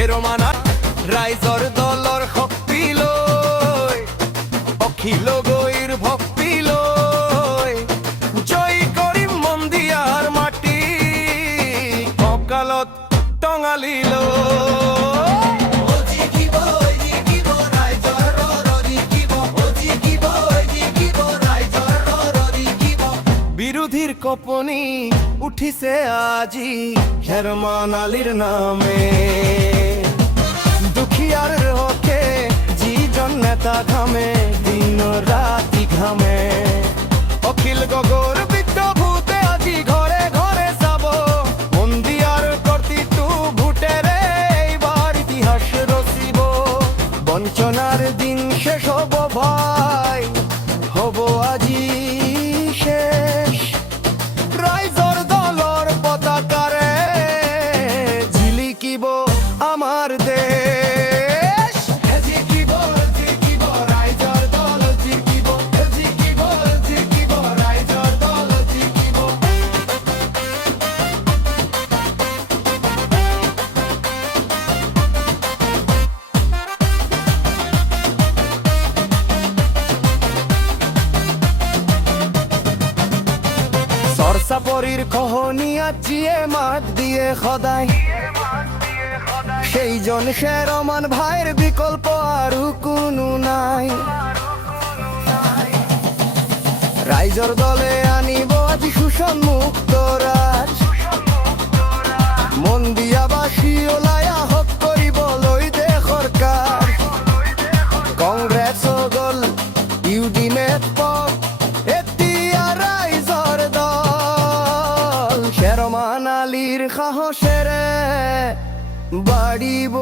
হেৰমানা ৰাইজৰ দলৰ শক্তি লৈ অখিল গৈৰ ভক্তি লৈ জয় কৰিম মন্দিয়াৰ মাটি কঁকালত টঙালি বিৰোধীৰ কপনি উঠিছে আজি হেৰমান আলীৰ নামে দুখীয়াৰ হকে যিজন নেতা ঘামে দিন ৰাতি ঘামে অখিল গগৈৰ বিদ্যভূতে আজি ঘৰে ঘৰে চাব মন্দিয়াৰ কৰ্তৃত্ব ভোটেৰে এইবাৰ ইতিহাস ৰচিব বঞ্চনাৰ দিন শেষ হব ভাই হব আজি শেষ ৰাইজৰ দলৰ পতাকাৰে জিলিকিব আমাৰ দেশ জিকিব জিকিব ৰাইজৰ দল জিকিব জিকিব জিকিব ৰাইজৰ দল জিকিব চৰ্চাপৰীৰ খহনীয়াত যিয়ে মাত দিয়ে সদায় সেইজন হেৰমান ভাইৰ বিকল্প আৰু কোনো নাই ৰাইজৰ দলে আনিব আজি শোষণ মুক্ত ৰাজ মন্দিয়াবাসী ওলাই আহক কৰিবলৈ দেশৰ কাজ কংগ্ৰেছ গল ইউডিনেট পক এতিয়া ৰাইজৰ দল হেৰমান আলীৰ সাহসেৰে বাঢ়িব